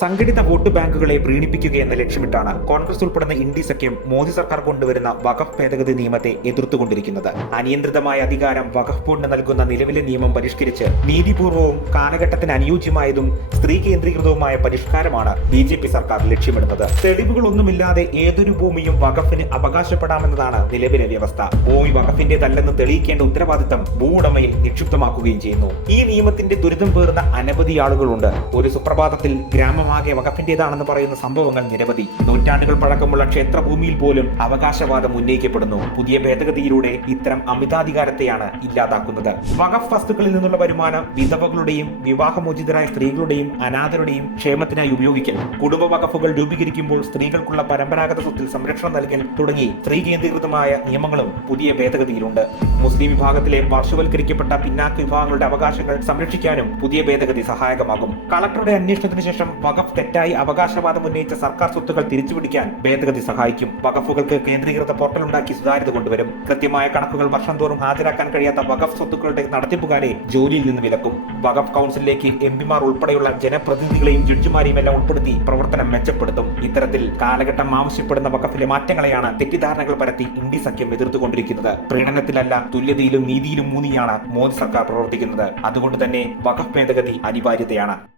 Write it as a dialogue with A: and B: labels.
A: സംഘടിത വോട്ട് ബാങ്കുകളെ പ്രീണിപ്പിക്കുക എന്ന ലക്ഷ്യമിട്ടാണ് കോൺഗ്രസ് ഉൾപ്പെടുന്ന ഇന്ത്യ സഖ്യം മോദി സർക്കാർ കൊണ്ടുവരുന്ന വഖഫ് ഭേദഗതി നിയമത്തെ എതിർത്തുകൊണ്ടിരിക്കുന്നത്. അനിയന്ത്രിതമായ അധികാരം വഖഫ് ബോർഡിന് നൽകുന്ന നിലവിലെ നിയമം പരിഷ്കരിച്ച് നീതിപൂർവവും കാലഘട്ടത്തിന് അനുയോജ്യമായതും സ്ത്രീ കേന്ദ്രീകൃതവുമായ പരിഷ്കാരമാണ് ബി ജെ പി സർക്കാർ ലക്ഷ്യമിടുന്നത്. തെളിവുകളൊന്നുമില്ലാതെ ഏതൊരു ഭൂമിയും വഖഫിന് അവകാശപ്പെടാമെന്നതാണ് നിലവിലെ വ്യവസ്ഥ. ഭൂമി വഖഫിന്റേതല്ലെന്ന് തെളിയിക്കേണ്ട ഉത്തരവാദിത്തം ഭൂവുടമയിൽ നിക്ഷിപ്തമാക്കുകയും ചെയ്യുന്നു. ഈ നിയമത്തിന്റെ ദുരിതം പേറുന്ന അനവധി ആളുകളുണ്ട്. ഒരു സുപ്രഭാതത്തിൽ ഗ്രാമമാകെ വഖഫിന്റേതാണെന്ന് പറയുന്ന സംഭവങ്ങൾ നിരവധി. നൂറ്റാണ്ടുകൾ പഴക്കമുള്ള ക്ഷേത്രഭൂമിയിൽ പോലും അവകാശവാദം ഉന്നയിക്കപ്പെടുന്നു. പുതിയ ഭേദഗതിയിലൂടെ ഇത്തരം അമിതാധികാരത്തെയാണ് ഇല്ലാതാക്കുന്നത്. വകഫ് വസ്തുക്കളിൽ നിന്നുള്ള വരുമാനം വിധവകളുടെയും വിവാഹമോചിതരായ സ്ത്രീകളുടെയും അനാഥരുടെയും ക്ഷേമത്തിനായി ഉപയോഗിക്കൽ. കുടുംബ വകഫുകൾ രൂപീകരിക്കുമ്പോൾ സ്ത്രീകൾക്കുള്ള പരമ്പരാഗത സ്വത്തിൽ സംരക്ഷണം നൽകൽ തുടങ്ങി സ്ത്രീ കേന്ദ്രീകൃതമായ നിയമങ്ങളും പുതിയ ഭേദഗതിയിലുണ്ട്. മുസ്ലിം വിഭാഗത്തിലെ പാർശ്വവൽക്കരിക്കപ്പെട്ട പിന്നാക്ക വിഭാഗങ്ങളുടെ അവകാശങ്ങൾ സംരക്ഷിക്കാനും പുതിയ ഭേദഗതി സഹായകമാകും. കളക്ടറുടെ അന്വേഷണത്തിന് ശേഷം വഖഫ് തെറ്റായി അവകാശവാദം ഉന്നയിച്ച സർക്കാർ സ്വത്തുകൾ തിരിച്ചുപിടിക്കാൻ ഭേദഗതി സഹായിക്കും. വഖഫുകൾക്ക് കേന്ദ്രീകൃത പോർട്ടൽ ഉണ്ടാക്കി സുതാര്യത കൊണ്ടുവരും. കൃത്യമായ കണക്കുകൾ വർഷം തോറും ഹാജരാക്കാൻ കഴിയാത്ത വഖഫ് സ്വത്തുക്കളുടെ നടത്തിപ്പുകാരെ ജോലിയിൽ നിന്ന് വിലക്കും. വഖഫ് കൗൺസിലിലേക്ക് എം പിമാർ ഉൾപ്പെടെയുള്ള ജനപ്രതിനിധികളെയും ജഡ്ജിമാരെയും എല്ലാം ഉൾപ്പെടുത്തി പ്രവർത്തനം മെച്ചപ്പെടുത്തും. ഇത്തരത്തിൽ കാലഘട്ടം ആവശ്യപ്പെടുന്ന വഖഫിലെ മാറ്റങ്ങളെയാണ് തെറ്റിദ്ധാരണകൾ പരത്തി ഇന്ത്യ സഖ്യം എതിർത്തുകൊണ്ടിരിക്കുന്നത്. പ്രീണനത്തിലല്ല തുല്യതയിലും നീതിയിലും ഊന്നിയാണ് മോദി സർക്കാർ പ്രവർത്തിക്കുന്നത്. അതുകൊണ്ട് തന്നെ വഖഫ് ഭേദഗതി അനിവാര്യതയാണ്.